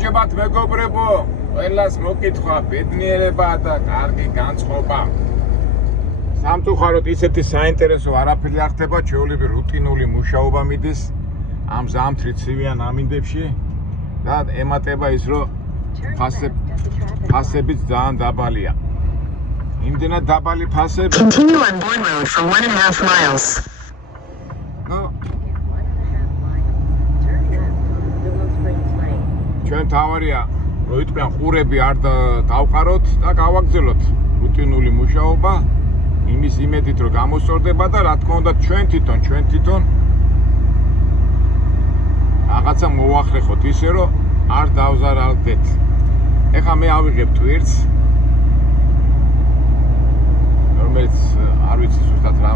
გამარჯობათ მეგობრებო, ყველას მოკითხვა, ბედნიერება და კარგი განწყობა. სამწუხაროდ ისეთი საინტერესო არაფერი არ ხდება, ჩვეულებრივი რუტინული მუშაობა მიდის ამ ზამთრით ცივიან ამინდებში და ემატება ის, რომ ფასებიც ძალიან დაბალია. იმდენად დაბალი ფასები. Continue on Bourne Road for 1.5 miles. ჩვენ თავარია, რომ იტყვიან ყურები არ დავყაროთ და გავაგრძელოთ რუტინული მუშაობა, იმის იმედით, რომ გამოსწორდება და რა თქმა უნდა ჩვენ თვითონ რაღაცა მოვახლეხოთ ისე, რომ არ დავზარალდეთ. ეხლა მე ავიღებ ტვირთს, რომელიც არ ვიცი ზუსტად რა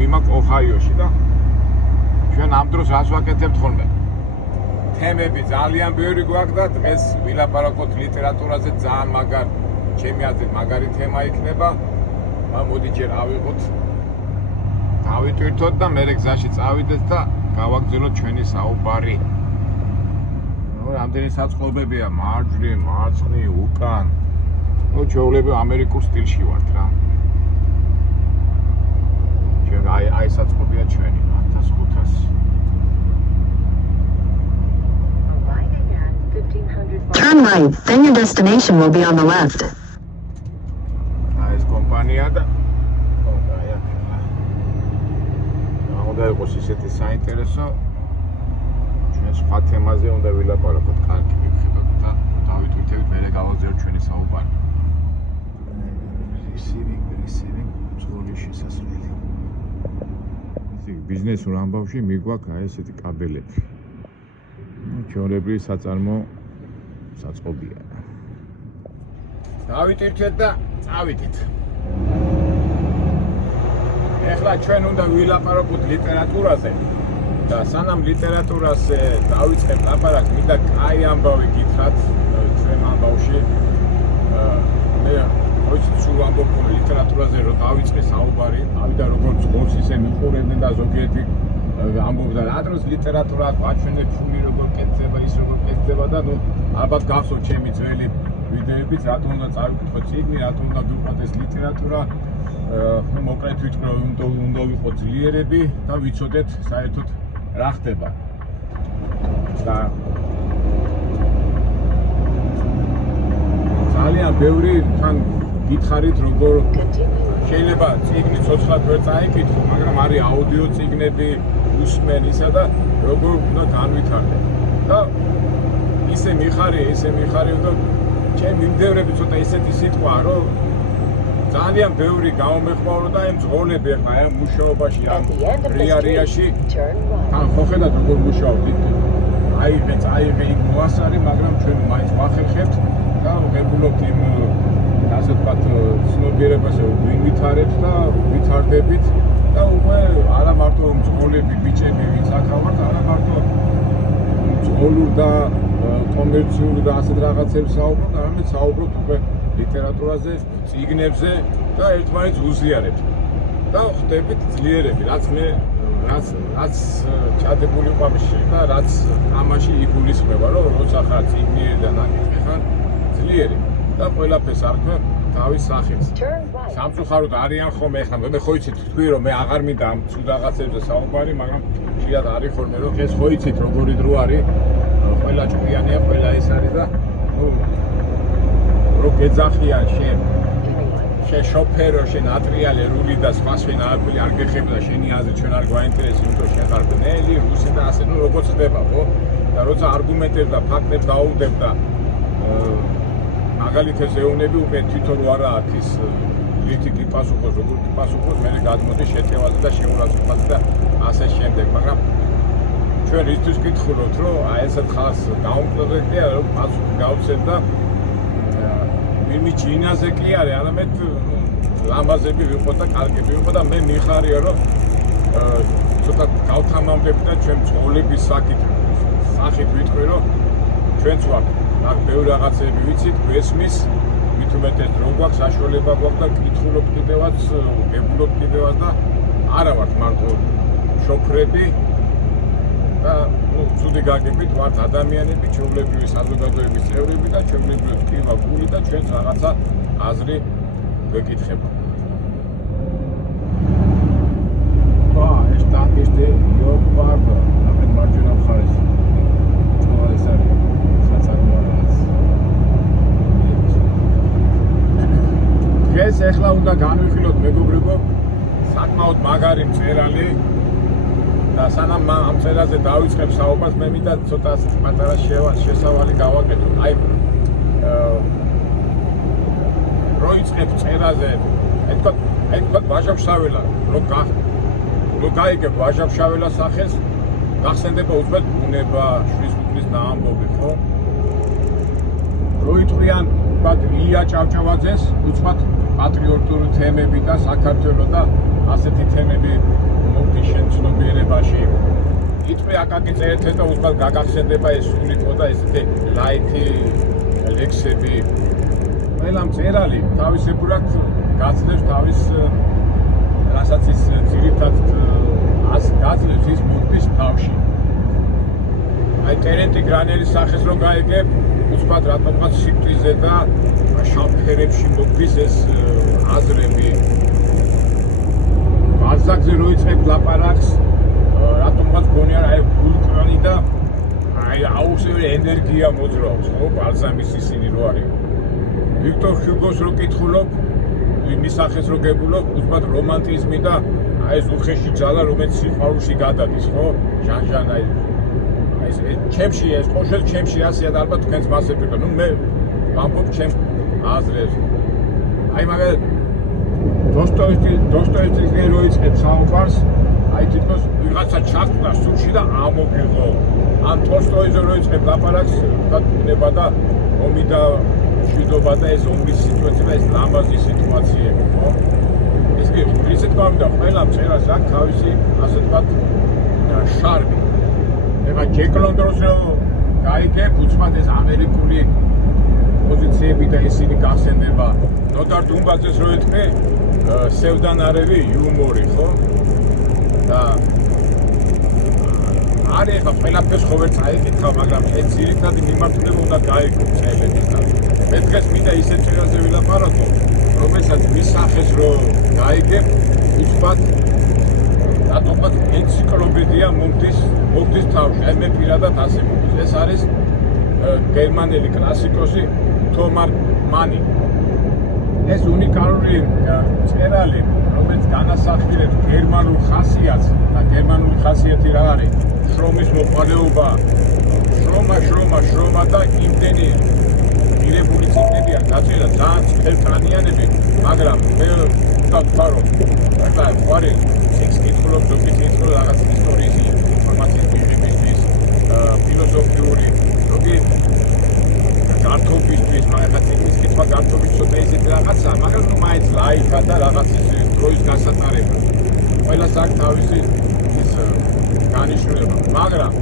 მიმაქვს ოჰაიოში და ჩვენ ამ დროს რას ვაკეთებთ ხოლმე? თემები ძალიან ბევრი გვაქვს და დღეს ვილაპარაკოთ ლიტერატურაზე ძალიან ჩემი აზრით მაგარი თემა იქნება. მოდი ჯერ ავიღოთ, დავიტვირთოთ და მერე გზაში წავიდეთ და გავაგრძელოთ ჩვენი საუბარი. რამდენი საწყობებია მარჯვნივ, მარცხნივ, უკან. ჩვეულებრივ ამერიკულ სტილში ვართ რა. ჩვენ აი საწყობია ჩვენი 1500. Turn right, then your destination will be on the left. ეს კომპანია და უნდა იყოს ისეთი საინტერესო. ჩვენ სხვა თემაზე უნდა ვილაპარაკოთ, კარგი მივხვდეთ და დავიტვირთებით, მერე გავაგზავნოთ ჩვენი საუბარი. Receiving ძღოლის შესასვლელი. ბიზნესურ ამბავში მიგვაქვს აი ესეთი კაბელები. ჩვეულებრივი საწარმო საწყობია. დავიტვირთეთ და წავიდეთ. ეხლა ჩვენ უნდა ვილაპარაკოთ ლიტერატურაზე და სანამ ლიტერატურაზე დავიწყებ ლაპარაკს, მინდა კაი ამბავი გითხრათ ჩვენ ამბავში. მე სულ ამბობ ლიტერატურაზე რომ დავიწყე საუბარი, ავიდა როგორც ხორს ისე მიყურებდნენ და ზოგიერთი ამბობდა რა დროს ლიტერატურა გვაჩვენებს ფული როგორ კეთდება, ის როგორ კეთდება და ალბათ გახსოვთ ჩემი ძველი ვიდეოებიც, რატომ უნდა წავიკითხოთ წიგნი, რატომ უნდა ვიყვათ ეს ლიტერატურა. მოკლედ ვიტყვი, უნდა ვიყოთ ძლიერები და ვიცოდეთ საერთოდ რა ხდება. და ძალიან ბევრი თან გითხარით, როგორ შეიძლება წიგნი ცოცხლად ვერ წაიკითხო, მაგრამ არის აუდიო წიგნები, უსმენ ისა და როგორ უნდა განვითარდეთ. და ისე მიხარია და ჩემ მიმდევრები ცოტა ისეთი სიტყვა, რომ ძალიან ბევრი გამომეხმაურო და ამ ძღოლები ახლა ამ მუშაობაში, ამ რეალიაში თან ხო ხედავთ როგორ მუშაობთ. აიღე იქ მოასარი, მაგრამ ჩვენ მაინც ვახერხებთ და ვღებულობთ იმ ასე ვთქვათ ცნობიერებაზე ვილვითარებთ და ვითარდებით და უკვე არა მარტო ძღოლები, ბიჭები ვინც აქავართ, არა მარტო ძღოლურ და კომერციული და ასეთ რაღაცებს საუბრობთ, არამედ საუბრობთ უკვე ლიტერატურაზე, წიგნებზე და ერთმანეთს უზიარებთ. და ხდებით ძლიერები, რაც ჩადებული ყვამში და რაც ამაში იგულისხმება, რომ როცა ხარ წიგნიერი და ნაკითხი ხარ ძლიერი და ყველაფერს არქვე თავის სახეს. სამწუხაროდ არიან ხოლმე ახლა მე ხო იცით თქვი რომ მე აღარ მინდა ამ ცუდ რაღაცებზე საუბარი, მაგრამ შეიძლება არის ხოლმე რომ ეს ხო იცით როგორი დრო არის, ყველა ჭკვიანია, ყველა ეს არის და რო გეძახიან შენ შოფერო, შენ ატრიალე, რული და სხვა შენ არაფერი არ გეხება და შენი აზრი ჩვენ არ გვაინტერესებს, იმიტომ რომ შენ ხარ ბნელი, რუსი და ასე, როგორც ხდება, ხო? და როცა არგუმენტებს და ფაქტებს დაუდებ და მაგალითებს ეუბნები, უკვე თვითონ რა აქვს ის რითი გიპასუხოს, როგორ გიპასუხოს, მე გადმოდი შეთევაზე და შეურაცხყოფაზე და ასე შემდეგ, მაგრამ ჩვენ ისთვის გითხულობთ, რომ აი ესეთ ხალხს დაუმკვიდრებია, რომ პასუხი გავცეთ და მიმი ჯინაზე კი არის, არამედ ლამაზები ვიყო და კარგები ვიყო და მე მიხარია, რომ ცოტა გავთამამდები და ჩვენ ძღოლების სახით ვიტყვი, რომ ჩვენც ვართ. აქ ბევრი რაღაცები ვიცით, გვესმის, მით უმეტეს დრო გვაქვს, საშუალება გვაქვს და გკითხულობთ კიდევაც, გებულობთ კიდევაც და არა ვართ მარტო შოფრები და და ცუდი გაგებით ვართ ადამიანები, ჩვეულებრივი საზოგადოების წევრები და ჩვეულებრივი ტკივა გული და ჩვენს რაღაცა აზრი გვეკითხება. ეს ტანკისტი იოპარდო, ამეთ მარჯვენა მხარეს. ეს არის საწარმოო რაღაც. დღეს ახლა უნდა განვიხილოთ მეგობრებო საკმაოდ მაგარი მწერალი და სანამ ამ მწერალზე დავიწყებ საუბარს მე მინდა ცოტა პატარა შესავალი გავაკეთოთ. აი როიწყებ მწერალზე აი თქვა ვაჟავშაველა რო გაიგებ ვაჟავშაველას სახეს გახსენდება უცბად ბუნება, შვილის ნაამბობი, ხო? როიტყვიან ბად ილია ჭავჭავაძეს უცბად პატრიოტული თემები და საქართველოს და ასეთი თემები მოგდის შენ ცნობიერებაში. იტყვი აკაკი წერეთე და უცბად გაგახსენდება ეს სულიკო და ესეთი ლაითი ლექსები. ყველა მწერალი თავისებურად გაძლევს თავის რასაც ის ძირითად გაძლევს ის მოგდის თავში. აი ტერენტი გრანელის სახეს რო გაიგებ, უცბად რატომღაც სიკვდილზე და შავფერებში მოგდის ეს აზრები. ბალზაკზე რო იწყებ ლაპარაკს, რატომღაც გონია აი ვულკანი და აი აუცილებელი ენერგია მოძრაობს, ხო? ბალზამის ისინი რო არის. ვიქტორ ჰიუგოს რო კითხულობ, მის სახეს რო გებულობ, უცბად რომანტიზმი და აი ეს უხეში ძალა, რომელიც სიყვარულში გადადის, ხო? ჟან აი ეს ჩემში ეს ყოველ ჩემში ასია და ალბათ თქვენს მასებია. ნუ მე ვამბობ ჩემს აზრებს. აი მაგალითად დოსტოევსკის რო იწყებ საუბარს, აი თითქოს ვიღაცა ჩაკვდა სულში და ამოგიღო. ან ტოლსტოიზე რო იწყებ ლაპარაკს, დაგუნება და ომი და მშვიდობა და ეს ომის სიტუაცია და ეს ლამაზი სიტუაციები, ხო? ეს კი ისეთ გამდა ყველა მწერალს აქვს თავისი ასე ვთქვათ შარმი. ეხლა ჯეკ ლონდონს რო გაიგებ, უცბად ეს ამერიკული პოზიციები და ისინი გახსენდება. ნოდარ დუმბაძეს რო ეთქე, სევდანარევი იუმორი, ხო? და არის ეხლა ყველაფერს ხო ვერ წაიკითხავ, მაგრამ ეს ძირითადი მიმართულება უნდა გაიგო მწერლების და მე დღეს მინდა ისეთ მწერალზე ვილაპარაკო, რომელსაც მის სახეს რო გაიგებ, უცბად რატომღაც ენციკლოპედია მოგდის თავში. აი მე პირადად ასე მოგდის. ეს არის გერმანელი კლასიკოსი თომარ მანი. ეს უნიკალური მწერალი, რომელიც განასახიერებს გერმანულ ხასიათს და გერმანული ხასიათი რა არის? შრომის მოყოლეობა, შრომა და იმდენი მიღებული წიგნებია დაწერა ძალიან წელთანიანები, მაგრამ მე ვთქვარ რომ ახლა ვარი ის კითხულობ რაღაც ისტორიის ინფორმაციის მიღებისთვის, ფილოსოფიური, ზოგი გართობისთვის, მაგათ ის კითხვა გართობის ცოტა ისეთი რაღაცა, მაგრამ ნუ მაინც ლაიქა და რაღაც ის დროის გასატარება. ყველას აქვს თავისი ის განიშნულება, მაგრამ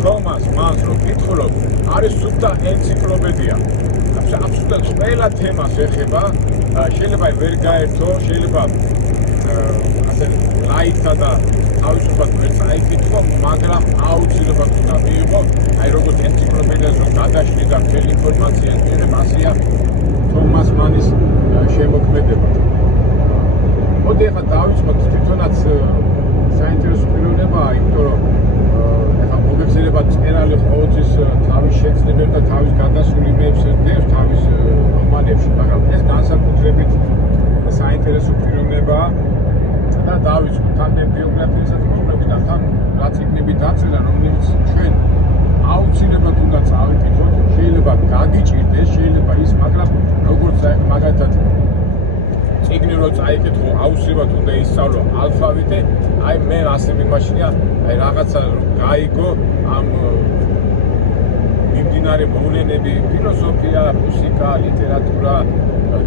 თომას მას რო კითხულობ, არის სუფთა ენციკლოპედია. აბსოლუტურად ყველა თემას ეხება, შეიძლება ვერ გაერთო, შეიძლება ასე ლაითა და თავისუფლად ვერ წაიკითხო, მაგრამ აუცილებლად უნდა მიიღო, აი როგორც ენციკლოპედიას რო გადაშლი და მთელი ინფორმაცია მიიღებ, ასეა თომას მანის შემოქმედება. მოდი ახლა დავიწყოთ თვითონაც საინტერესო პიროვნებაა, იმიტომ რომ ახლა მოგეხსენება მწერალი ყოველთვის თავის შეცდომებს და თავის გადასულიმებს ედებს თავის რომანებში, მაგრამ ეს განსაკუთრებით საინტერესო პიროვნებაა და დავიწყოთ თან მე ბიოგრაფიასაც მოვყვები და თან რა წიგნები დაწერა, რომელიც ჩვენ აუცილებლად უნდა წავიკითხოთ, შეიძლება გაგიჭირდეს, შეიძლება ის, მაგრამ როგორც მაგალითად წიგნი რო წაიკითხო, აუცილებლად უნდა ისწავლო ალფავიტი, აი მე ასე მიმაჩნია, აი რაღაცა გაიგო ამ მიმდინარე მოვლენები, ფილოსოფია, მუსიკა, ლიტერატურა,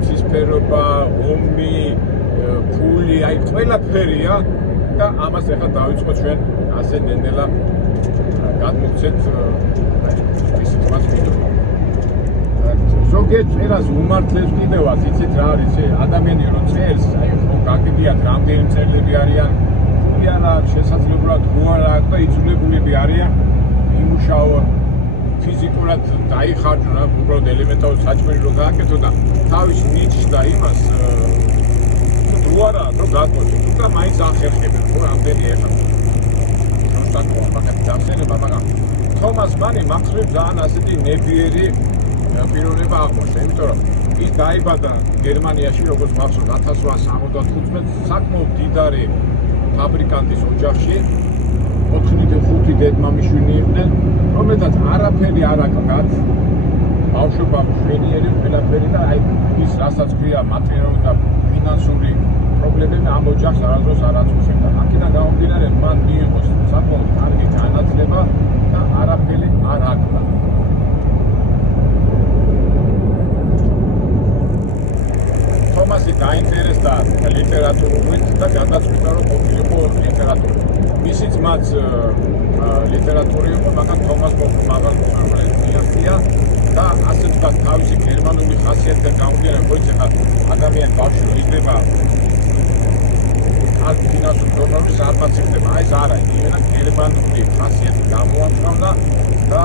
ცისფერობა, ომი, ფული, აი ყველაფერია და ამას ახლა დავიწყოთ ჩვენ ასე ნენელა გადმოგცეთ ისეთ მას ვიდეო. ზოგიერთ წერას უმართლეს კიდევაც, იცით რა არის, ადამიანი რო წერს, აი ხო გაგებიათ რამდენი მწერლები არიან, თუ არა შესაძლებლად თუ არა და იძულებულები არიან დაამუშაო, ფიზიკურად დაიხარჯა, უბრალოდ ელემენტარული საჭმელი რო გააკეთო და თავის ნიჭსა იმას თუ არა რომ გაგკეთო და მაინც ახერხებენ, ხო რამდენი ეხლა. შტატო მაგათ დამსერება, მაგრამ თომას მანი მახსოვს ძალიან ასეთი ნებიერი პიროვნება აღმოჩნდა, იმიტომ რომ ის დაიბადა გერმანიაში, როგორც მახსოვს 1875 საკმაოდ დიდარი ფაბრიკანტის ოჯახში. 4-5 დედმამიშვილი იყვნენ, რომელთაც არაფერი არ აკრათ, ბავშვობა მშვენიერი ყველაფერი და აი ის რასაც ქვია მატერიალური და ფინანსური პრობლემები ამ ოჯახს არასდროს არ აწუხებდა. აქედან გამომდინარე მან მიიღო საკმაოდ კარგი განათლება და არაფერი არ აკრა. თომასი დაინტერესდა ლიტერატურით და გადაწყვიტა რომ ყოფილიყო ლიტერატურა. მისი ძმაც ლიტერატური იყო, მაგრამ თომას მაღალ მოხარული ძიახია და ასე ვთქვათ თავისი გერმანული ხასიათიდან გამომდინარე, ხო იცი ხა ადამიანი ბავშვი რო იდება კარგი ფინანსური პრობლემის არ მაცემდება, აი ეს არა, იმენა გერმანული ხასიათი გამოამწვავნა და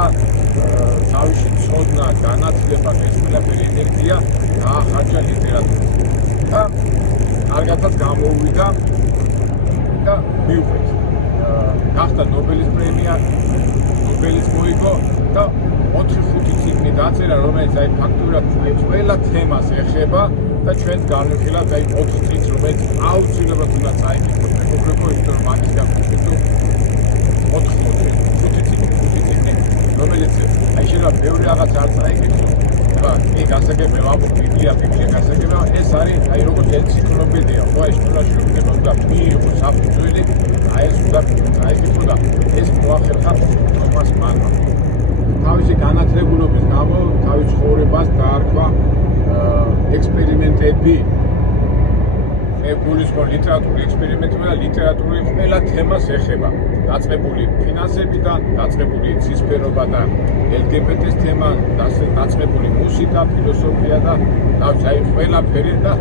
თავისი ცოდნა, განათლება, ეს ყველაფერი ენერგია გაახარჯა ლიტერატურაზე. და კარგადაც გამოუვიდა და მიუხედავად გახდა ნობელის პრემია, ნობელის მოიგო და 4-5 წიგნი დაწერა, რომელიც აი ფაქტურად ყველა თემას ეხება და ჩვენს განვიხილავთ აი 4 წიგნს, რომელიც აუცილებლად უნდა წაიკითხოთ. მეგობრებო, იმიტომ რომ მაგის გამო 5 წიგნი, რომელიც აი შეიძლება ბევრი რაღაც არ წაიკითხო. ეგ გასაგებია, აბა ბიბლია გასაგებია, ეს არის აი როგორც ენციკლოპედია, ხო ეს თუნაში რომ ხდება და მიიღო საფუძველი, აი ეს უნდა წაიკითხო და ეს მოახერხა თომას მანმა. თავისი განათლებულობის გამო თავის ცხოვრებას დაარქვა ექსპერიმენტები, გულისხმობ ლიტერატურული ექსპერიმენტები და ლიტერატურული ყველა თემას ეხება. დაწყებული ფინანსებიდან, დაწყებული ცისფერობა და LGBT-ის თემა, დაწყებული მუსიკა, ფილოსოფია და აი ყველაფერი და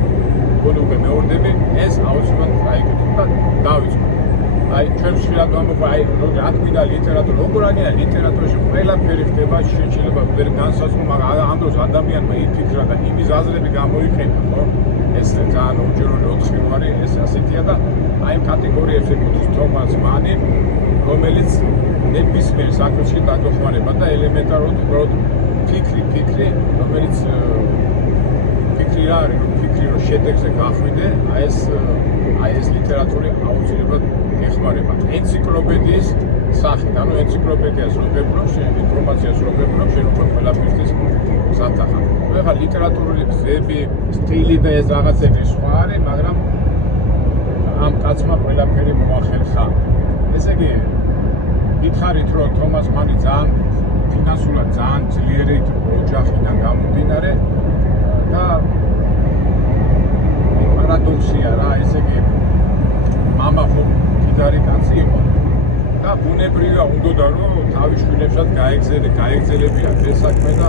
უკვე მეორდები ეს აუცილებლად წაიკითხო და დავიწყო. აი ჩვენ შეიძლება ვამბობ, აი რა თქმა ლიტერატურა, როგორ აღია ლიტერატურაში ყველაფერი ხდება, შეიძლება ვერ განსაზღვრო, მაგრამ ამ დროს ადამიანმა იფიქრა და იმის აზრები გამოიყენა, ხო? ეს ძალიან უჯეროდი 4 ვარი, ეს ასეთია და აი ამ კატეგორიებს ეკუთვნის თომას მანი, რომელიც ნებისმიერ საქმეში დაგეხმარება და ელემენტარულად უბრალოდ ფიქრი, რომელიც ფიქრი რა არის, ფიქრი რომ შედეგზე გახვიდე, აი ეს ლიტერატური აუცილებლად ეხმარება. ენციკლოპედიის სახით, ანუ ენციკლოპედიას რო გებრუნებ, ინფორმაციას რო გებრუნებ, შენ უკვე ყველაფერს სათახა. ეხლა ლიტერატურული გზები, სტილი და ეს რაღაცები სხვა არის, მაგრამ ამ კაცმა ყველაფერი მოახერხა. ესე იგი, გითხარით, რომ თომას მანი ძალიან ფინანსურად ძალიან ძლიერი ოჯახიდან გამომდინარე და პარადოქსია რა, ესე იგი, მამა ხო მდიდარი კაცი იყო და ბუნებრივია უნდოდა რომ თავის შვილებსაც გაეგზელებია ეს საქმე და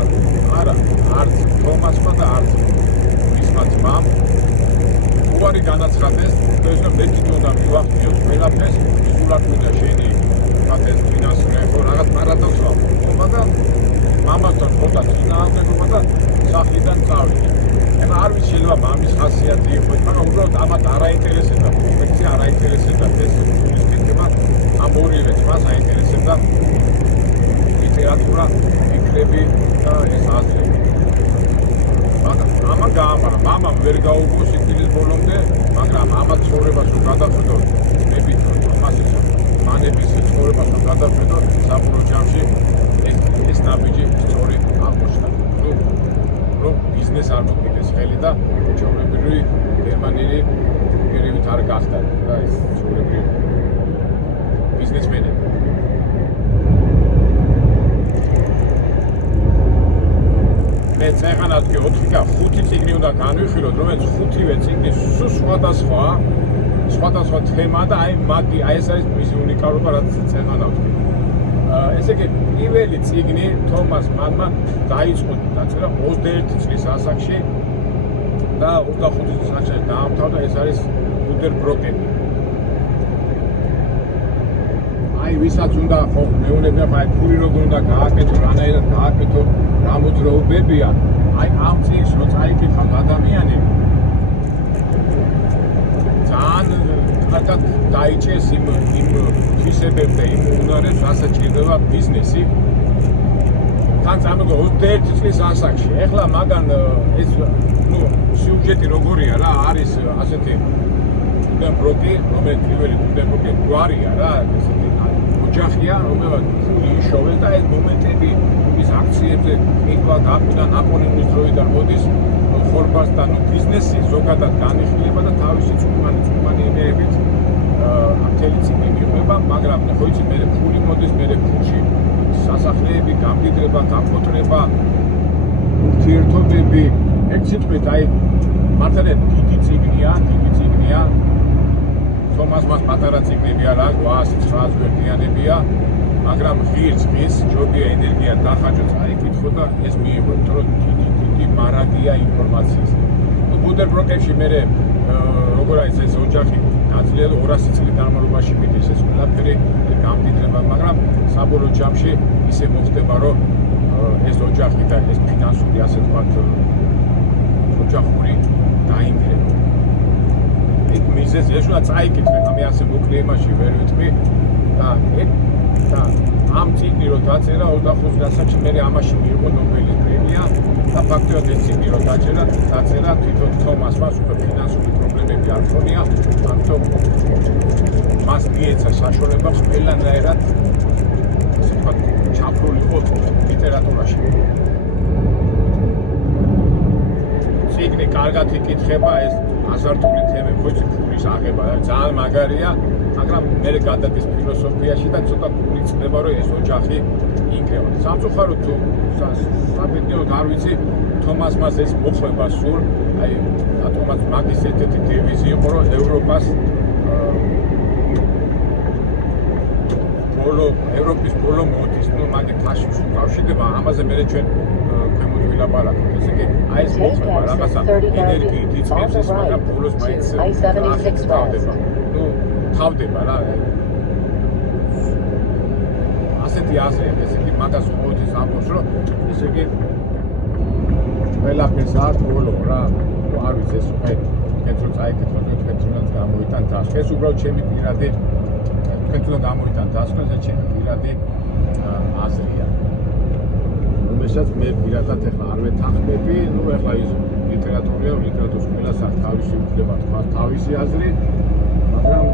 არა, არც თომასმა და არც მისმა ძმამ უარი განაცხადეს, რომ მე თვითონ მივახციოთ ყველაფერს, სულად უნდა შენი ეს ფინანსური ხო რაღაც პარადოქსია, მაგრამ მამასთან ხოდა წინააღმდეგობა და სახლიდან წავიდა. ეხლა არ ვიცი შეიძლება მამის ხასიათი იყო, მაგრამ უბრალოდ ამათ არაინტერესებდა, პროფესია არაინტერესებდა ეს სულისკეთება, ამ ორივე ძმას აინტერესებდა ლიტერატურა, ფიქრები და ეს აზრები. მაგრამ ამან გაამარა, მამამ ვერ გაუგო სიკვდილის ბოლომდე, მაგრამ ამათ ცხოვრებას რომ გადახედო, ნებით თომასის მანების ცხოვრებას რომ გადახედო, საბრძოლო ჯამში ეს ნაბიჯი სწორი აღმოჩნდა. რომ ბიზნეს არ მოკიდეს ხელი და ჩვეულებრივი გერმანელი გერივით არ გახდა და ეს ჩვეულებრივი ბიზნესმენი. მე წეღანად კი 4 წიგნი უნდა განვიხილოთ, რომელიც 5-ვე წიგნი სულ სხვადასხვა თემა და აი ეს არის მისი უნიკალობა, რაც წეღანად კი. ესე იგი, პირველი წიგნი თომას მანმა დაიწყო დაწერა 21 წლის ასაკში და 25 წლის ასაკში დაამთავრა, ეს არის ბუდერბროკენი. აი ვისაც უნდა ხო მეუბნებიან აი ფული როგორ უნდა გააკეთო, რანაირად გააკეთო, რა მოძრაობებია. აი ამ წიგნს რო წაიკითხავთ ადამიანი ძალიან კარგად დაიჭეს იმ თვისებებს და იმ უნარებს, რასაც ჭირდება ბიზნესი. თან წამოდგა 21 წლის ასაკში. ეხლა მაგან ეს სიუჟეტი როგორია რა, არის ასეთი გუნდენბროკი, რომელიც პირველი გუნდენბროკი გვარია რა, ესეთი ოჯახია, რომელიც ფული იშოვეს და ეს მომენტები ის აქციებზე მიყვა გაკვდა ნაპოლეონის დროიდან მოდის ხორბას და ბიზნესი ზოგადად განიხილება და თავისი წვრთანი იმეებით მთელი წიგნი მიყვება, მაგრამ ხო იცი მე ფული მოდის, მე ფულში სასახლეები, გამდიდრება, გამყოტრება, ურთიერთობები, ეგ სიტყვით აი მართალია დიდი წიგნია, თომას მას პატარა წიგნები არა, 800-900 გვერდიანებია, მაგრამ ღირს ჯობია ენერგია დახარჯო, წაიკითხო და ეს მიიღო, იმიტომ რომ დიდი მარაგია ინფორმაციის. ბუდერბროკებში მე როგორ არის ეს ოჯახი გაძლიერდა 200 წლის განმავლობაში მიდის ეს ყველაფერი გამდიდრება, მაგრამ საბოლოო ჯამში ისე მოხდება, რომ ეს ოჯახი და ეს ფინანსური ასე თქვათ ოჯახური დაინგრება. ეგ მიზეზი ეს უნდა წაიკითხე, მე ასე მოკლე იმაში ვერ ვიტყვი და ამ წიგნი რო დაწერა 25 წელს მე ამაში მიიღო ნობელის პრემია და ფაქტობრივად ეს წიგნი რო დაწერა თვითონ თომას მას უკვე ფინანსური პრობლემები არ ქონია, ამიტომ მას მიეცა საშუალება ყველანაირად ასე ვთქვათ ჩაფრულიყო ლიტერატურაში. წიგნი კარგად იკითხება, ეს აზარტული თემები, ხო იცი ფულის აღება ძალიან მაგარია, მაგრამ მე გადადის ფილოსოფიაში და ცოტა ფული წდება, რომ ეს ოჯახი იქნება. სამწუხაროდ თუ საბედნიეროდ არ ვიცი თომას მას ეს მოხდება სულ, აი თომას მაგის ერთ-ერთი დევიზი იყო, რომ ევროპას ევროპის ბოლო მოდის, მაგით ფაშის უკავშირდება, ამაზე მე ჩვენ ქვემოთ ვილაპარაკოთ. ესე იგი, აი ეს მოხდება რაღაცა ენერგიით იწყებს ეს, მაგრამ ბოლოს მაინც თავდება რა. ასეთი აზრია, ესე იგი, მაგას ყოველთვის ამბობს, რომ ესე იგი ყველაფერს აქვს ბოლო რა. არ ვიცი ეს უკვე თქვენ რო წაიკითხოთ, თქვენ თუნდაც გამოიტანთ დასკვნას. ეს უბრალოდ ჩემი პირადი თქვენ თუნდაც გამოიტანთ დასკვნას, ეს ჩემი პირადი აზრია. რომელსაც მე პირადად ახლა არ ვეთანხმები, ახლა ის ლიტერატურის ყველას აქვს თავისი უფლება თქვა, თავისი აზრი, მაგრამ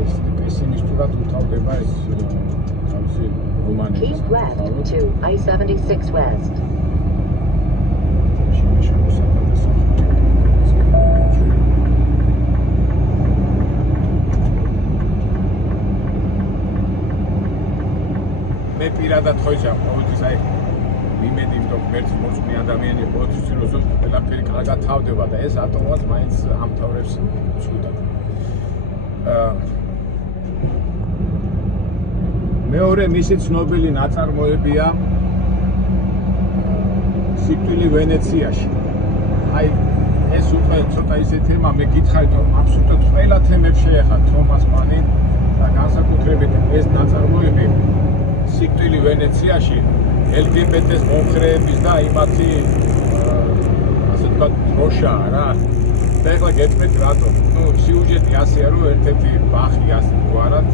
ეს პესიმისტურად უთავდება ეს თავისი რომანები. Keep left to I-76 West. მე პირადად ხო იცი ყოველთვის აი იმედი ვდობ მერც მოწმე ადამიანი ყოველთვის ცდილობს რომ ყველაფერი კარგად თავდება და ეს ატომად მაინც ამთავრებს ცუდად. მეორე მისი ცნობილი ნაწარმოებია სიკვდილი ვენეციაში. აი ეს უკვე ცოტა ისე თემა მე გითხარით რომ აბსოლუტურად ყველა თემებს შეეხა თომას მანი და განსაკუთრებით ეს ნაწარმოები სიკვდილი ვენეციაში LGBT-ს მომხრეების და იმათი ასე ვთქვათ დროშაა რა. და ეხლა გეტყვით რატომ? სიუჟეტი ასეა რომ ერთ-ერთი ბახი ასე გვარად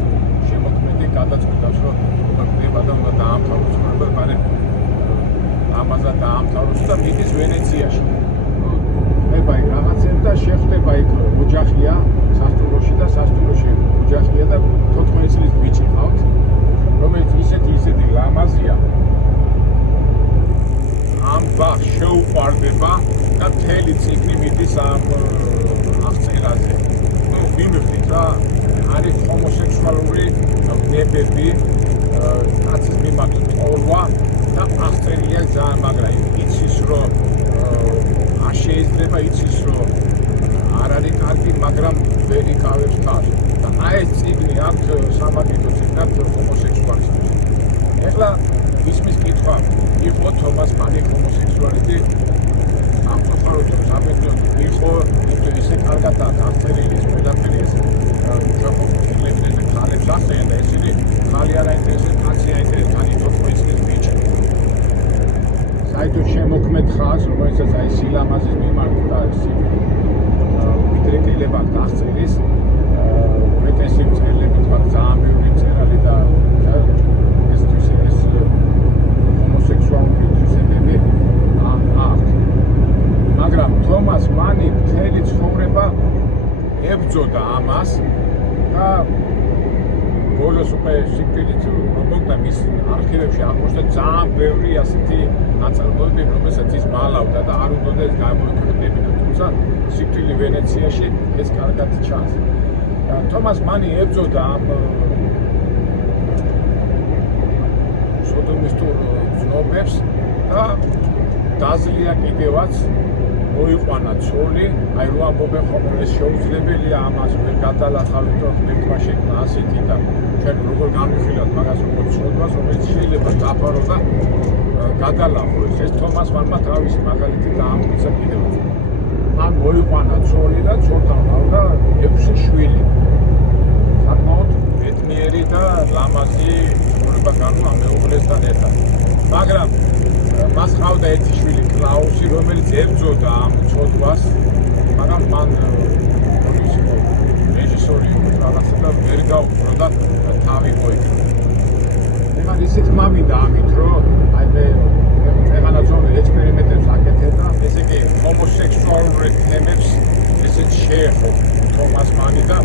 შემოქმედი გადაწყვიტავს რომ მოქმედება და უნდა დაამთავროს მაგრამ მაგრამ ამაზე დაამთავროს და მიდის ვენეციაში. ხდება იქ რაღაცები და შეხვდება იქ ოჯახია სასტუმროში და სასტუმროში ოჯახია და 14 წლის ბიჭი ყავთ რომელიც ისეთი ლამაზია ამ ბახს შეუყვარდება და მთელი წიგნი მიდის ამ აღწერაზე. ვიმეფით რა არის ჰომოსექსუალური ნებები კაცის მიმართ ტოლვა და აღწერილია ძალიან მაგრამ იცის რომ არ შეიძლება იცის რომ არ არის კარგი მაგრამ ვერ იკავებს თავს და აი ეს წიგნი აქვს სამაგიდო წიგნად ჰომოსექსუალისტებს. ეხლა ისმის კითხვა იყო თომას მანი ჰომოსექსუალისტი სამწუხაროდ საბედნიეროდ იყო ისე კარგად აღწერილი ეს ყველაფერი ეს უჯახო ფილმებზე ხალებს ახსენდა ესენი არ აინტერესებს, კაცი აინტერესებს, თან იწოს მოიცნის ბიჭი. საერთოდ შემოქმედ ხალხს, რომელსაც აი სილამაზის მიმართ და უდრეკილება გაღწევის, უმეტესი მწერლები თქვა ძალიან ბევრი მწერალი და ეს ჰომოსექსუალური თვისებები აქვთ. მაგრამ თომას მანი მთელი ცხოვრება ებრძოდა ამას და ბოლოს უკვე სიკვდილით მომკვდა მის არქივებში აღმოჩნდა ძალიან ბევრი ასეთი ნაწარმოებები, რომელსაც ის მალავდა და არ უნდოდა ეს გამოიქვეყნებინა, თუმცა სიკვდილი ვენეციაში ეს კარგად ჩანს. თომას მანი ებრძოდა ამ სოდომისტურ ცნობებს და დაზლია კიდევაც მოიყვანა ცოლი, აი რო ამბობენ ხოლმე ეს შეუძლებელია ამას ვერ გადალახავით მეთქმა შექმნა ასეთი და ჩვენ როგორ განვიხილავთ მაგას როგორც ცოდვას, რომელიც შეიძლება დაფარო და გადალახო ეს თომას მანმა თავისი მაგალითი დაამტკიცა კიდევაც. მან მოიყვანა ცოლი და ცოლთან ჰყავდა 6 შვილი. საკმაოდ ბედნიერი და ლამაზი ცხოვრება განუა მეუღლესთან ერთად. მაგრამ მას ჰყავდა ერთი შვილი კლაუსი, რომელიც ებრძოდა ამ ცოდვას, მაგრამ მან რეჟისორი რაღაცა და ვერ გაუძლო და თავი მოიკრა. მან ისეთ მამიდა ამით, რომ აი მე წეღანაცოლე ექსპერიმენტებს აკეთებ და ესე იგი ჰომოსექსუალურ თემებს ესეც შეეხო თომას მანი და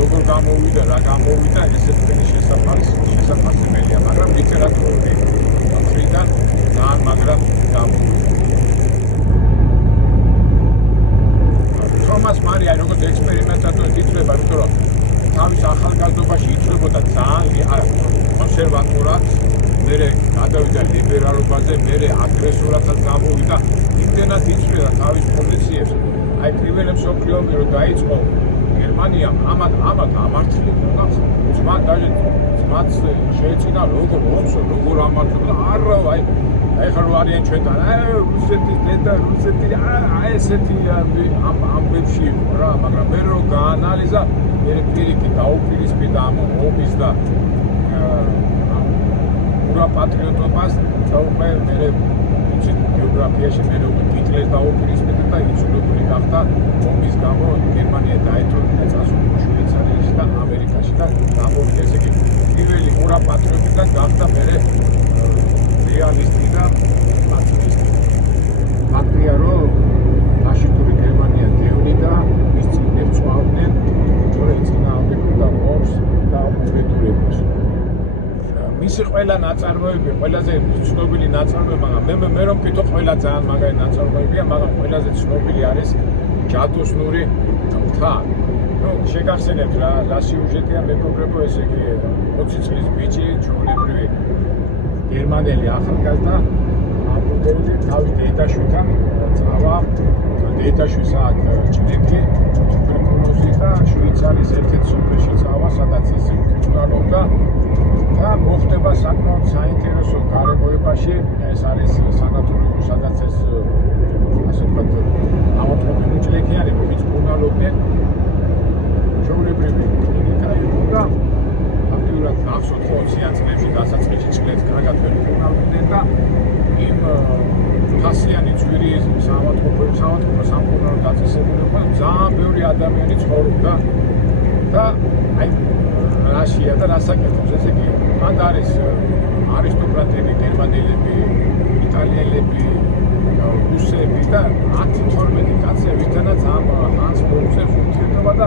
როგორ გამოვიდა, რა გამოვიდა, ესეც თქვენი შესაძლებელია, მაგრამ ლიტერატურული მხრიდან ძალიან მაგრად გამოვიდა. თომას მანი აი როგორც ექსპერიმენტატორი ითვლება, იმიტომ რომ თავის ახალგაზრდობაში იცვლებოდა ძალიან კონსერვატორად, მერე გადავიდა ლიბერალობაზე, მერე აგრესორადაც გამოვიდა, იმდენად იცვლება თავის პოზიციებს. აი პირველი მსოფლიო ომი რო დაიწყო გერმანიამ ამათ ამართლებდა. ძმაც შეეწინა როგორ ომსო, როგორ ამართლებდა. არა, აი ხარო არიან ჩვენთან. რუსეთის დედა, რუსეთი აი ესეთი ამბებში იყო რა, მაგრამ მე რო გაანალიზა, მე პირიქით დაუპირისპირდა ამ ომის და ურაპატრიოტობას და უკვე მე ბიოგრაფიაში მე უკვე ჰიტლერს დაუპირისპირდა და იძულებული გახდა ომის გამო გერმანია დაეთო წასული შვეიცარიაში და ამერიკაში და გამოვიდა ესე იგი პირველი ურაპატრიოტი და გახდა მე რეალისტი და პატრიოტი. ფაქტია რომ ფაშისტური გერმანია დევნიდა, მის წინებს წვავდნენ, თორე წინააღმდეგობდა ომს და ურედურებას. მისი ყველა ნაწარმოები, ყველაზე ცნობილი ნაწარმოები, მაგრამ მე რომ ვკითხო, ყველა ძალიან მაგარი ნაწარმოებია, მაგრამ ყველაზე ცნობილი არის ჯადოსნური მთა. ნუ შეგახსენებთ რა სიუჟეტია მეგობრებო, ესე იგი 20 წლის ბიჭი, ჩვეულებრივი გერმანელი ახალგაზრდა, ამბობენ თავის დედაშვილთან წავა, დედაშვილს აქვს ჭრეთი, ტუბერკულოზი და შვეიცარიის ერთ-ერთ სოფელში წავა, სადაც ის მკურნალობდა. და მოხდება საკმაოდ საინტერესო გარემოებაში, ეს არის სანატორიუმი, სადაც ეს ასე ვთქვათ, ავადმყოფი მუჭლეკიანი, ვინც მკურნალობდნენ, ჩვეულებრივი კლინიკა იყო და აქტიურად გახსოვთ 20-იან წლებში დასაწყისში წლებს კარგად ვერ მკურნალობდნენ და იმ ფასიანი ძვირი საავადმყოფო სამკურნალო დაწესებულებმა ძალიან ბევრი ადამიანი ცხოვრობდა და აი რაშია და რასაკეთებს, ესე იგი მანდ არის არისტოკრატები, გერმანელები, იტალიელები, რუსები და 10-12 კაცი, ვისთანაც ამ ჰანს ბოხერს ურთიერთობა და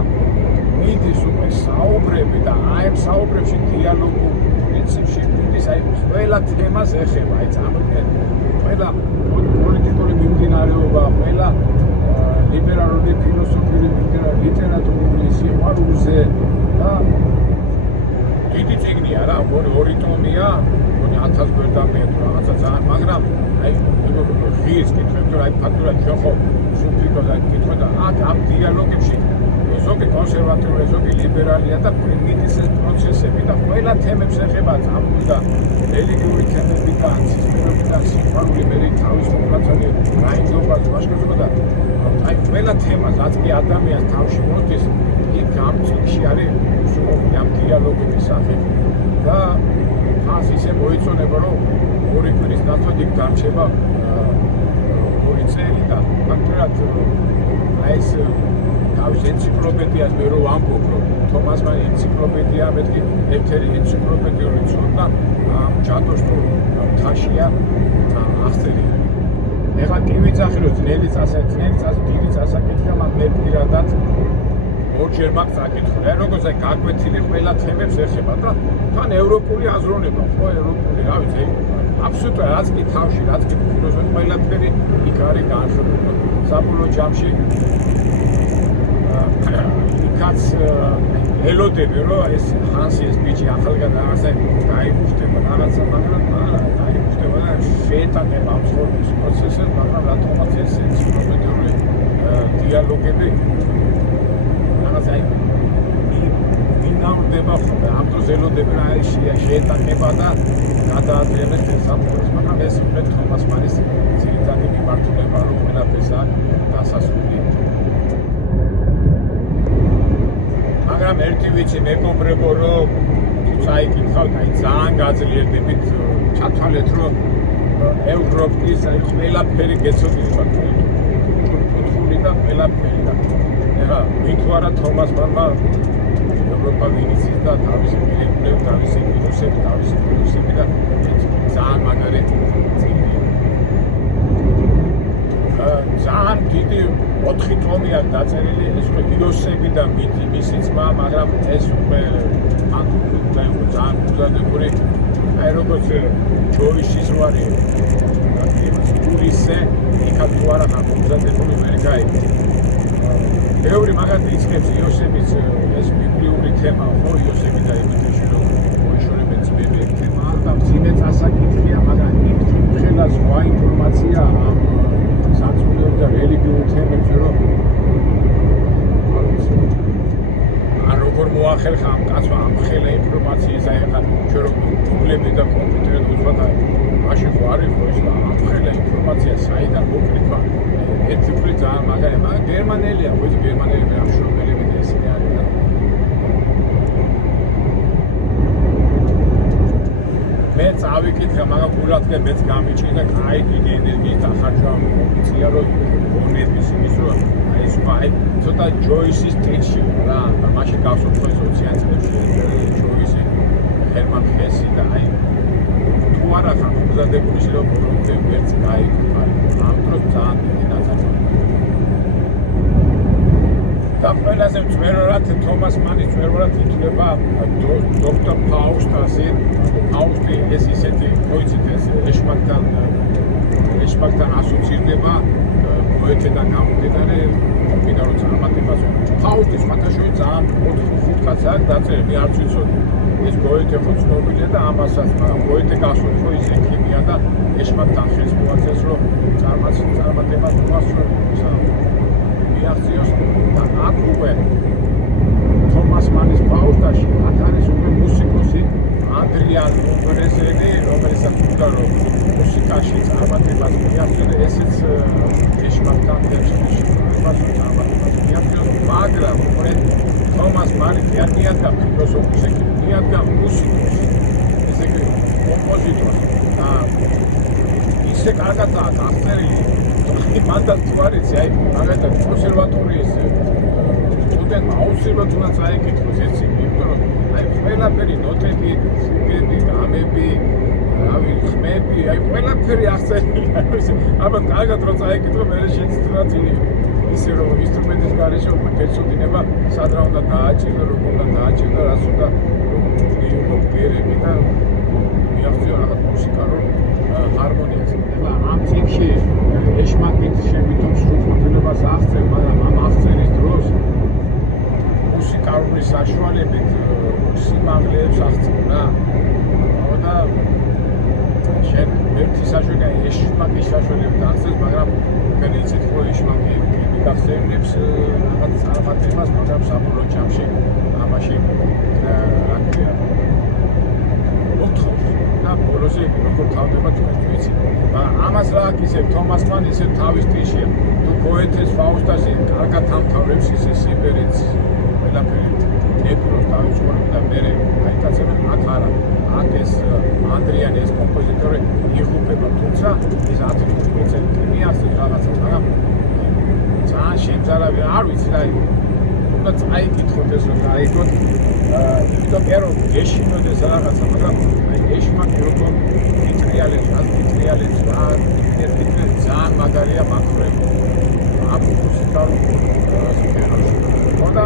მიდის უკვე საუბრები და აი ამ საუბრებში დიალოგი პრინციპში მიდის, აი ყველა თემას ეხება, აი წამოდგენ ყველა პოლიტიკური მიმდინარეობა, ყველა ლიბერალური ფილოსოფიური მიმდინარეობა, ლიტერატურული სიყვარულზე და დიდი წიგნია რა, ორი ტომია, 1000 გვერდამდე თუ რაღაცა ძალიან, მაგრამ აი ღირს კითხებ, თუ აი ფაქტურად ჩვენ ხო სუფრიკო და კითხვა და ამ დიალოგებში ზოგი კონსერვატორია, ზოგი ლიბერალია და მიდის ეს პროცესები და ყველა თემებს ეხება, წამოვიდა რელიგიური თემებიდან, სისხლობიდან, სიყვარული, მე თავის მომლაცავი რაინდობა, ვაშკარობა და აი ყველა თემას, რაც კი ადამიანს თავში მოდის, იქ ამ წიგნში არის სულ ამ დიალოგების სახით და მას ისე მოიწონება, რომ ორი კვირის ნაცვლად იქ დარჩება 2 წელი და ფაქტობრივად აი ეს თავის ენციკლოპედიას მე რო ვამბობ, რომ თომას მანი ენციკლოპედია, მეთქი ერთ-ერთი ენციკლოპედიური ცოდნა ამ ჯადოსნურ მთაშია აღწერილი. ეხლა კი ვიცახი, რომ ძნელი დიდი წასაკითხია, მაგრამ მე პირადად ორჯერ მაქვს წაკითხული. აი როგორც აი გაკვეთილი ყველა თემებს ეხება და თან ევროპული აზროვნება, ხო ევროპული, რა ვიცი, აბსოლუტურად რაც კი თავში, რაც კი ფილოსოფია, ყველაფერი იქ არის განხილული. საბოლოო ჯამში იქაც ელოდები, რომ ეს ჰანსი ეს ბიჭი ახალგაზრდა რაღაცა დაიმუშტება, რაღაცა, მაგრამ დაიმუშტება და შეეტაკება ამ ცხოვრების პროცესს, მაგრამ რატომაც ეს ენციკლოპედიური დიალოგები რაღაცა მინაურდება ხოლმე, ამ დროს ელოდები რა შეეტაკება და გადაადრიალებს ეს საფუძველს, მაგრამ ეს უკვე თომას მანის ძირითადი მიმართულება, რომ ყველაფერს აქვს დასასრული. მაგრამ ერთი ვიცი მეგობრებო, რომ წაიკითხავთ, აი ძალიან გაძლიერდებით ჩათვალეთ, რომ ევროპის აი ყველაფერი გეცოდინება კუთხური და ყველაფერი და ეხლა ვინ თუ არა თომას მანმა ევროპა ვინიცის და თავისი მილიკულები, თავისი ვირუსები და ძალიან მაგარი წიგნია. ძალიან დიდი 4 ტომი აქვს დაწერილი, ეს უკვე იოსები და მისი ძმა, მაგრამ ეს უკვე ძალიან უზადებული, აი როგორც ჯოიშის ვარი გულისე, იქაც თუ არა ხარ უზადებული ვერ გაიგე. ბევრი მაგათი იწყებს იოსების ეს ბიბლიური თემა, ხო იოსები და ემეთში რომ მოიშორებენ ძმები თემა და მძიმე წასაკითხია, მაგრამ იქ ხელა სხვა ინფორმაცია ამ საწუნეულ და რელიგიურ თემებზე, რომ არ როგორ მოახერხა ამ კაცმა ამ ხელა ინფორმაციის, აი ხა ჩვენ რომ გუგლები და კომპიუტერი უძღვათ, მაშინ ხო არის ხო ის ამ ხელა ინფორმაცია საიდან მოკრიფა, ერთი ფრი ძალიან მაგარია, მაგრამ გერმანელია, ხო ის გერმანელები ამ შრომელები და ესენი არიან. მე წავიკითხე, მაგრამ გულათქე მეც გამიჭირდა, კაი დიდი ენერგიის დახარჯვა მომიწია, რომ გონების იმის რომ აი ეს აი ცოტა ჯოისის ტეჩი რა, მაშინ გავსო ხო 20-იან წლებში ჯოისი, ჰერმან ჰესი და აი თუ არა ხარ უზადებული შეიძლება პრობლემები ვერც გაიგო, ამ დროს ძალიან დიდი ნაწილი. და ყველაზე მწვერვალად თომას მანის მწვერვალად ითვლება დოქტორ ფაუსტასი. ფაუსტი ეს ისეთი მოიცით ეს ეშმაკთან ასოცირდება გოეთედან გამომდინარე მინდა რომ წარმატებას ფაუსტის ხათაშოი ძალიან 4-5 კაცი აქვს დაწერილი, მე არც ვიცოდი ეს გოეთე ხო ცნობილია და ამასაც, მაგრამ გოეთე გასულ ხო ის ექიმია და ეშმაკთან ხელს მოაწერს რომ წარმატებას მოასწროს მიაღწიოს და აქ უკვე თომას მანის ფაუსტაში აქ არის უკვე მუსიკოსი ანდრიან ლუბრეზენი, რომელსაც უნდა რომ მუსიკაში წარმატებას მიაღწიოს, ესეც ეშმაკთან ხელში წარმატებას მიაღწიოს, მაგრამ უკვე თომას მანი არ მიადგა ფილოსოფოს, მიადგა მუსიკოსს, ესე იგი კომპოზიტორს და ისე კარგადაა აღწერილი, მანდაც თუ არ იცი, აი მაგალითად კონსერვატორიის სტუდენტმა აუცილებლად უნდა წაიკითხოს ეს ციგნი, იმიტომ რომ აი ყველაფერი ნოტები, სიგები, გამები, რავი, ხმები, აი ყველაფერი აღწერილია. აბა კარგად რომ წაიკითხო, მე შეცდრაწილი ისე რომ ინსტრუმენტის გარეშე უკვე გეცოდინება, სად რა უნდა დააჭირდა, როგორ უნდა დააჭირდა, რას უნდა მიიღო გერები და მიაღწიო რაღაც მუსიკალურ ჰარმონიას. ეხლა ამ წიგნში ეშმაკით შემითომ სრულყოფილებას აღწევ, მაგრამ ამ აღწერის დროს მუსიკალური საშუალებით სიმაღლეებს აღწევ რა. და შენ ერთი საშუალება ეშმაკის საშუალებით აღწევს, მაგრამ თქვენ იცით ხო ეშმაკი გახსენებს რაღაც წარმატებას, მაგრამ საბოლოო ჯამში ამაში რა ქვია მოთხოვს და ბოლოსე როგორ თავდება თქვენ ვიცით. მაგრამ ამას რა აქ თომას მანი ისე თავის ტიშია. თუ გოეთეს ფაუსტასი კარგად ამთავრებს ისე სიბერიც ყველაფერი ეპრო თავის ცხოვრება და მე აი კაცები აქ არა. აქ ეს ეს კომპოზიტორი იხუპება, თუმცა ის 10% მიახსენს რაღაცას, მაგრამ ძალიან შემზარავი არ ვიცი რა უნდა წაიკითხოთ ეს რომ დაიგოთ იმიტომ რომ ეშინოდეს რაღაცა მაგრამ აი ეშმაკი როგორ იტრიალებს ძალიან მაგარია მაქრე აბსოლუტურად სპეციალური ხოდა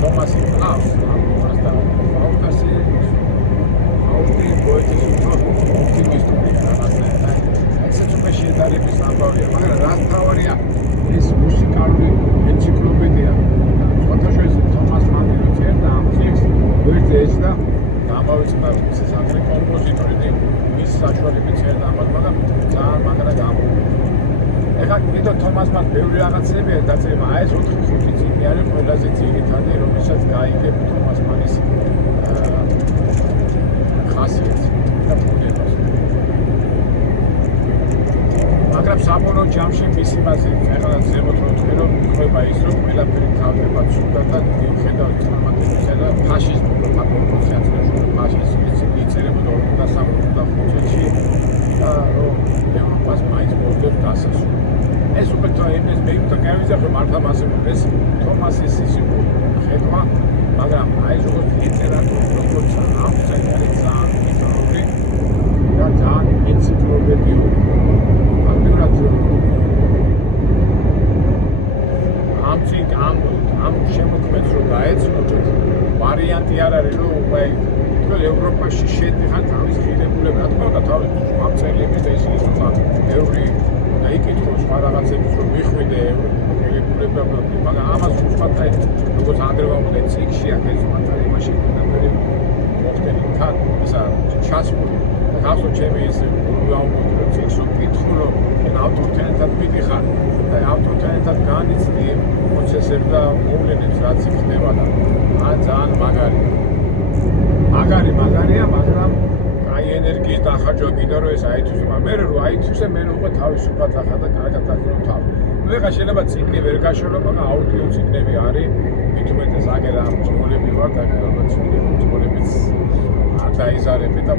თომასი კლავს ამას და აუტასი აუტი პოეტის ოპტიმისტური რაღაცა ესეც უკვე შედარების ამბავია მაგრამ რა თავარია ეს მუსიკალური ენციკლოპედია ფოტოშოის თომას მანი რო წერდა ამ ტექსტს ვერც ეს და გამოვიწყდა სასახლის კომპოზიტორი და მის საშუალებით წერდა ამას მაგრამ ძალიან მაგრა გამო ეხლა კიდევ თომას მას ბევრი რაღაცებია დაწერა აი ეს 4-5 წიგნი არის ყველაზე ძირითადი რომელსაც გაიგებ თომას მანის ხასიათს და ბუნებას მაგრამ საბოლოო ჯამში მისი მასე ეხლა ზემოთ რო თქვი რომ ხდება ის რომ ყველაფერი თავდება ცუდად და მიუხედავად თორმატებისა და ფაშიზმის პროპორციაციას ფაშიზმის იწერებოდა 1965 წელს და რომ ევროპას მაინც მოძებს დასასრული ეს უკვე თოემეს მეუთა გავიზახე მართლა მასე ეს თომასის ის ხედვა მაგრამ აი როგორც ლიტერატურა როგორც ამცენ არის ძალიან ისტორიული და ძალიან ენციკლოპედიური ამ შემოქმედს რომ გაეცნოთ ვარიანტი არ არის რომ უკვე თქო ევროპაში შედიხარ თავის ღირებულები რა თქმა უნდა თავის მომწელების და ისინი თუმცა ბევრი დაიკითხო სხვა რაღაცებს რომ მიხვიდე ღირებულებები მაგრამ ამას უცბად როგორც ანდრე ვამბობ ციკში აქ ეს მართლა იმაში ნამდვილი მოხდენი თან ისა ჩასული გასო ჩემი ის ვამბობ რომ ციკში კითხო რომ ავტორიტეტად მიდიხარ და ავტორიტეტად განიცდი პროცესებს და მოვლენებს რაც ხდება და ძალიან მაგარია მაგრამ აი ენერგიის დახარჯვა კიდე რომ ეს აითვისება მე რომ აითვისე მე უკვე თავისუფლად ახლა და კარგად დაგზავნა თავი ნუ ეხლა შეიძლება ციგნი ვერ გაშორო მაგრამ აუდიო ციგნები არის მით უმეტეს აგერ ამ ძმოლები ვარ და ალბათ ძმოლებიც არ დაიზარებე და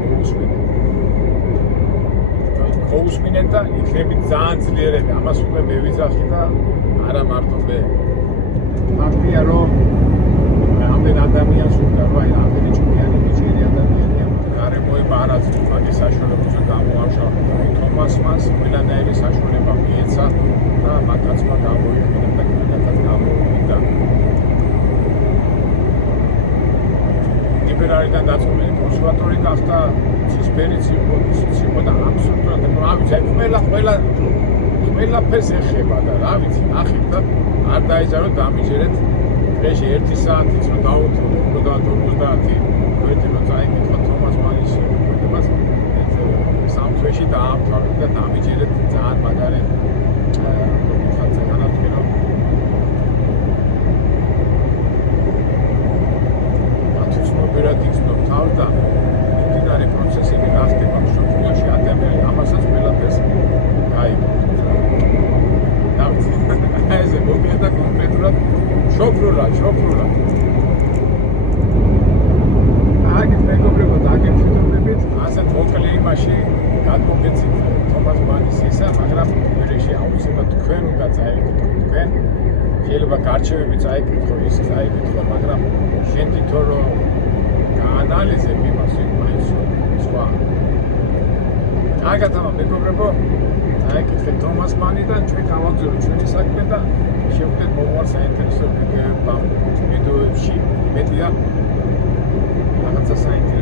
მოусმინეთ და იქნებით ძალიან ძლიერები ამას უკვე მე ვიძახი და არა მარტო მე ფაქტია რომ ამდენ ადამიანს უნდა რომ აი ამდენი ჭკვიანი მიჭირი ადამიანია გარემოება არ აძლევს მაგის საშუალებას გამოამშვა აი თომას მას ყველანაირი საშუალება მიეცა და მაგაცმა გამოიყენა და კიდევაც გამოვიდა ლიბერალიდან დაწყებული კონსერვატორი გახდა ცისფერიც იყო და აბსოლუტურად რა ვიცი ყველაფერს ეხება და რა ვიცი ნახეთ და არ დაიზარო დამიჯერეთ დღეში 1 საათიც რომ დავუთო 50 გვერდი რომ წაიკითხა თომას მანის შემოქმედებას სამ თვეში დაამთავრე და დამიჯერეთ ძალიან მაგარი ხალხი განათლი რომ ათვისმობერად იცნობ თავს და მიმდინარე პროცესები რა ხდება მშობლიაში ადამიანი ამასაც ყველაფერს გაიგო ესე მოკლედ და კონკრეტულად შოფრულად აგეთ მეგობრებო დაგემშვიდობებით ასეთ მოკლე იმაში გადმოგეცით თომას მანის ისა მაგრამ რიგში აუცილებლად თქვენ უნდა წაიკითხოთ თქვენ შეიძლება გარჩევები წაიკითხო ის წაიკითხო მაგრამ შენ თვითონ რომ გაანალიზებ იმას მაინც სხვა კარგად ამა მეგობრებო დაიკითხეთ თომას მანი და ჩვენ გავაგზავნოთ ჩვენი საქმე და შევხვდეთ მოყვარ საინტერესო ვიდეოებში მეტია რაღაცა საინტერესო